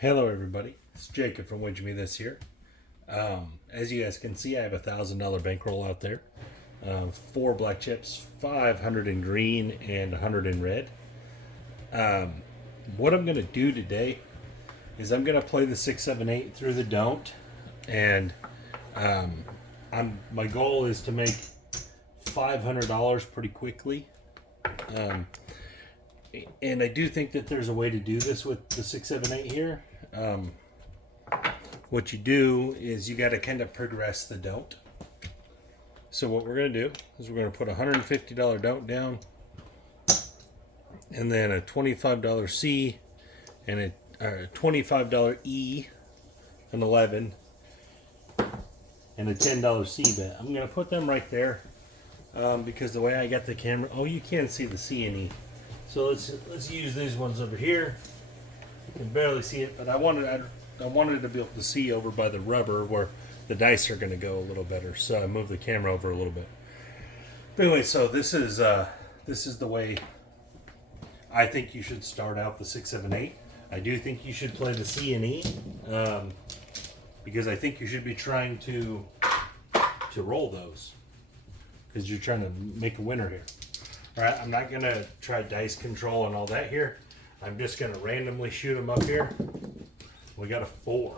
Hello everybody, it's Jacob from Wedge Me This here. As you guys can see, I have a $1,000 bankroll out there. 4 black chips, 500 in green and 100 in red. What I'm going to do today is I'm going to play the 6, 7, 8 through the don't. And my goal is to make $500 pretty quickly. And I do think that there's a way to do this with the 6, 7, 8 here. What you do is you got to kind of progress the don't. So what we're going to do is we're going to put a $150 don't down, and then a $25 C, and a $25 E, an 11, and a $10 C bet. I'm going to put them right there because the way I got the camera, you can't see the C and E. So let's use these ones over here. You can barely see it, but I wanted to be able to see over by the rubber where the dice are going to go a little better. So I moved the camera over a little bit. But anyway, so this is the way I think you should start out the 6, 7, 8. I do think you should play the C and E because I think you should be trying to roll those because you're trying to make a winner here. All right, I'm not going to try dice control and all that here. I'm just going to randomly shoot them up here. We got a 4.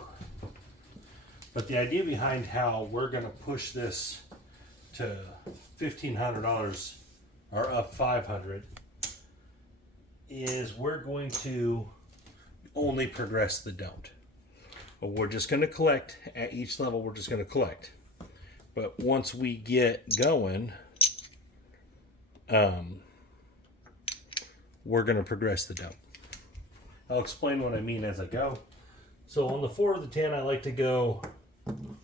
But the idea behind how we're going to push this to $1,500 or up 500 is we're going to only progress the don't. But we're just going to collect at each level. We're just going to collect. But once we get going, we're going to progress the don't. I'll explain what I mean as I go. So on the 4 of the 10, I like to go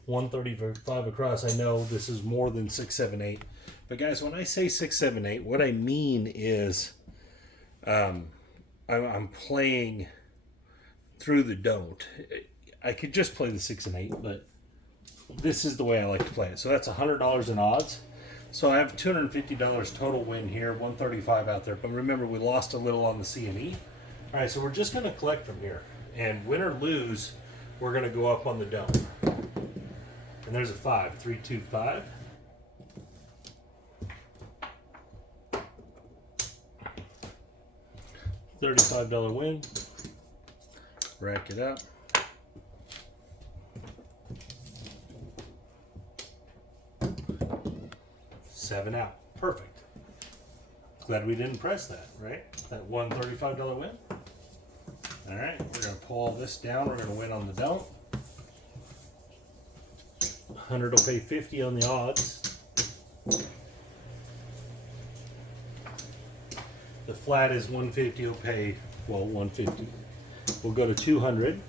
135 across. I know this is more than 6, 7, 8. But guys, when I say 6, 7, 8, what I mean is I'm playing through the don't. I could just play the 6 and 8, but this is the way I like to play it. So that's $100 in odds. So I have $250 total win here, 135 out there. But remember, we lost a little on the C and E. All right, so we're just going to collect from here. And win or lose, we're going to go up on the don't. And there's a 5, 3, 2, 5. $35 win. Rack it up. $7 out. Perfect. Glad we didn't press that, right? That $135 win. All right, we're going to pull this down. We're going to win on the don't. 100 will pay 50 on the odds. The flat is 150 will pay, 150. We'll go to 200.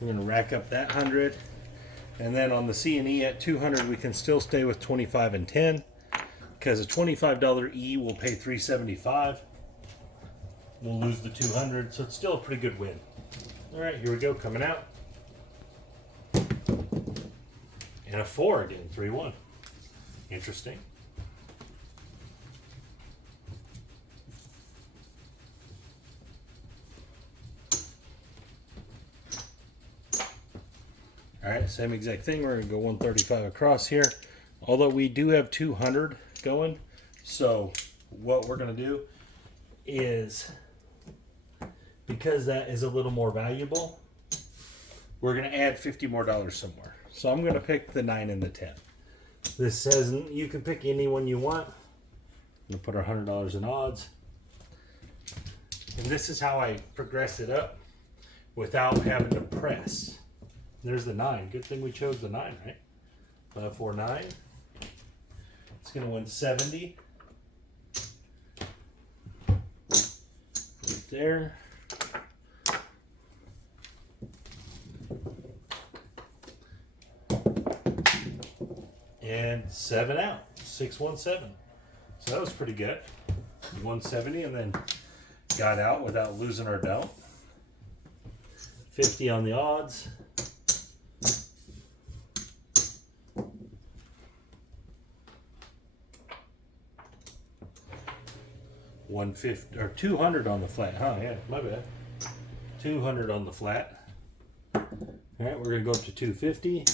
We're going to rack up that 100. And then on the C and E at 200, we can still stay with 25 and 10 because a $25 E will pay 375. We'll lose the 200, so it's still a pretty good win. All right, here we go, coming out. And a 4 again, 3-1. Interesting. All right, same exact thing. We're going to go 135 across here. Although we do have 200 going, so what we're going to do is, because that is a little more valuable, we're going to add $50 more somewhere. So I'm going to pick the 9 and the 10. This says you can pick any one you want. I'm going to put our $100 in odds. And this is how I progress it up without having to press. There's the 9. Good thing we chose the 9, right? 5, 4, 9. It's going to win 70. Right there. And 7 out. 617. So that was pretty good. 170 and then got out without losing our don't. 50 on the odds. 150 or 200 on the flat. Yeah, my bad. 200 on the flat. All right, we're gonna go up to 250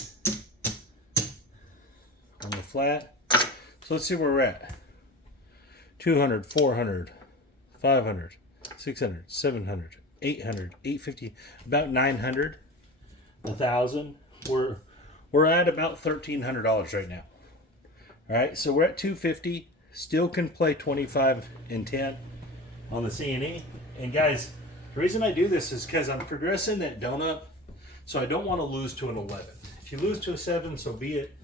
on the flat. So let's see where we're at. 200, 400, 500, 600, 700, 800, 850, about 900, 1,000. We're at about $1,300 right now. All right, so we're at 250. Still can play 25 and 10 on the C&E. And guys, the reason I do this is because I'm progressing that donut, so I don't want to lose to an 11. If you lose to a 7, so be it.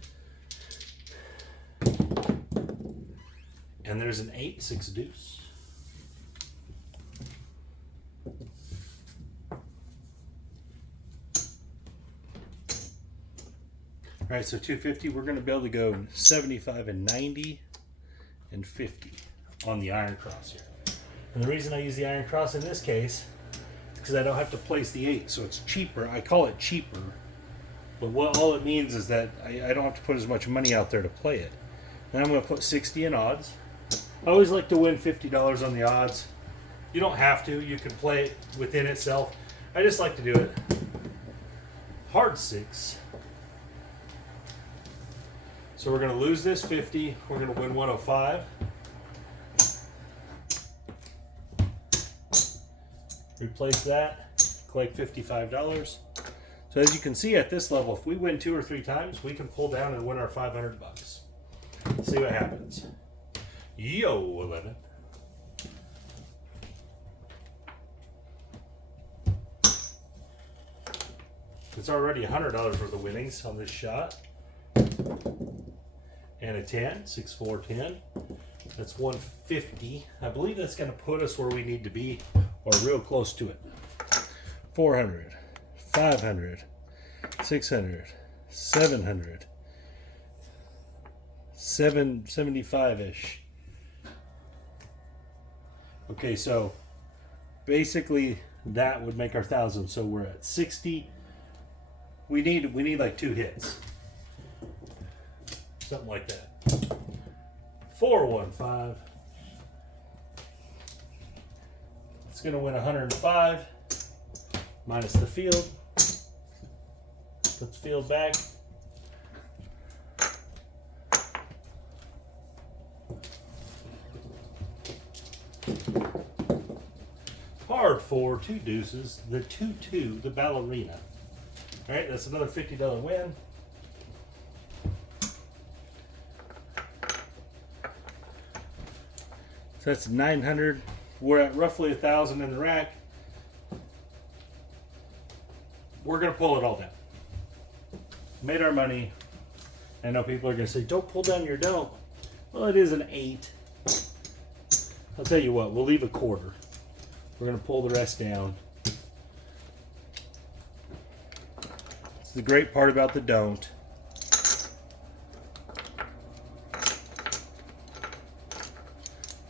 And there's an 8, 6 deuce. All right, so 250, we're going to be able to go 75 and 90 and 50 on the iron cross here. And the reason I use the iron cross in this case is because I don't have to place the 8, so it's cheaper. I call it cheaper, but what all it means is that I don't have to put as much money out there to play it. Then I'm going to put 60 in odds. I always like to win $50 on the odds. You don't have to. You can play it within itself. I just like to do it. Hard 6. So we're going to lose this 50. We're going to win 105. Replace that. Collect $55. So as you can see at this level, if we win 2 or 3 times, we can pull down and win our 500 bucks. See what happens. Yo, 11. It's already $100 worth of winnings on this shot. And a 10, 6, 4, 10. That's 150. I believe that's going to put us where we need to be, or real close to it. 400, 500, 600, 700, 775-ish. Okay, so basically that would make our 1,000. So we're at 60. We need like 2 hits. Something like that. 415. It's going to win 105 minus the field. Put the field back. Hard 4, 2 deuces, the 2-2, the ballerina. All right, that's another $50 win. So that's 900. We're at roughly 1,000 in the rack. We're gonna pull it all down. Made our money. I know people are gonna say, "Don't pull down your don't." Well, it is an 8. I'll tell you what. We'll leave a quarter. We're gonna pull the rest down. It's the great part about the don't.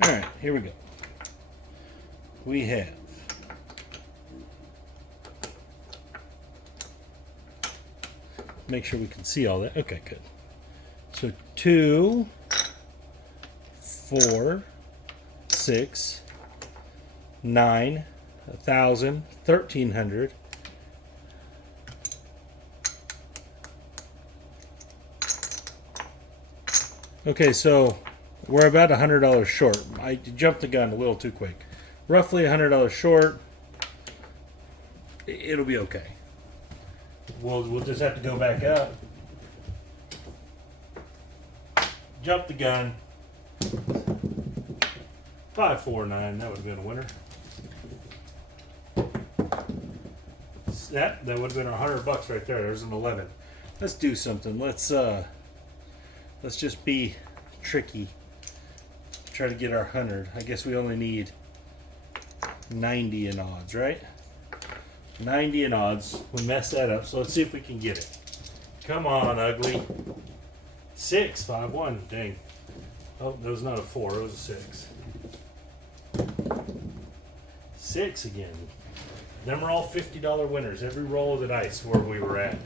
All right, here we go. We have make sure we can see all that. Okay, good. So 2, 4, 6, 9, 1,000, 1,300. Okay, so we're about $100 short. I jumped the gun a little too quick. Roughly $100 short. It'll be okay. We'll just have to go back up. Jump the gun. 549. That would have been a winner. That would have been $100 right there. There's an 11. Let's do something. Let's just be tricky. Try to get our 100. I guess we only need 90 in odds, right? 90 in odds. We messed that up, so let's see if we can get it. Come on, ugly. 6, 5, 1. Dang. Oh, that was not a 4. It was a 6. 6 again. Them are all $50 winners. Every roll of the dice where we were at.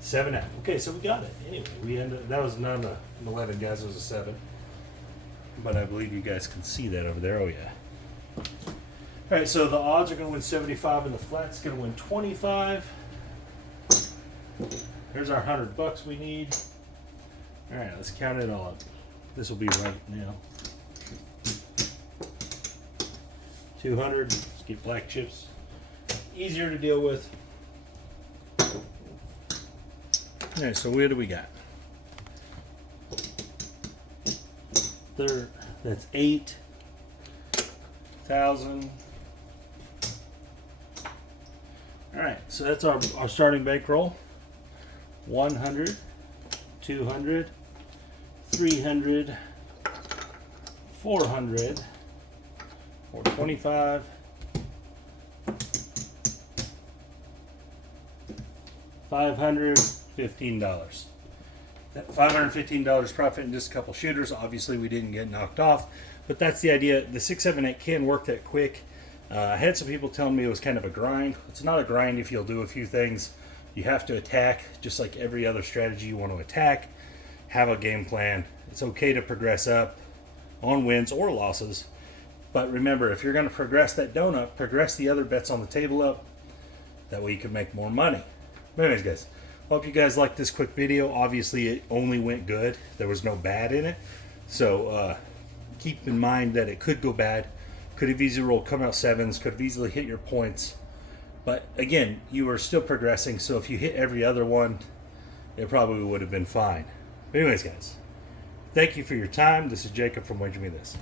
7 out. Okay, so we got it. Anyway, we ended. That was not an 11, guys. It was a 7. But I believe you guys can see that over there. Oh yeah. All right, so the odds are going to win 75 and the flat's going to win 25. There's our $100 we need. All right, let's count it all up. This will be right now. 200. Let's get black chips. Easier to deal with. All right, so where do we got? There, that's 8,000. All right, so that's our starting bankroll. 100, 200, 300, 400, 425, $515. That $515 profit in just a couple shooters. Obviously, we didn't get knocked off, but that's the idea. The 678 can work that quick. I had some people telling me it was kind of a grind. It's not a grind if you'll do a few things. You have to attack, just like every other strategy you want to attack. Have a game plan. It's okay to progress up on wins or losses. But remember, if you're going to progress that donut, progress the other bets on the table up. That way you can make more money. But anyways, guys, hope you guys liked this quick video. Obviously, it only went good. There was no bad in it. So keep in mind that it could go bad. Could have easily rolled come out sevens. Could have easily hit your points. But again, you are still progressing. So if you hit every other one, it probably would have been fine. But anyways, guys, thank you for your time. This is Jacob from Wager Me This.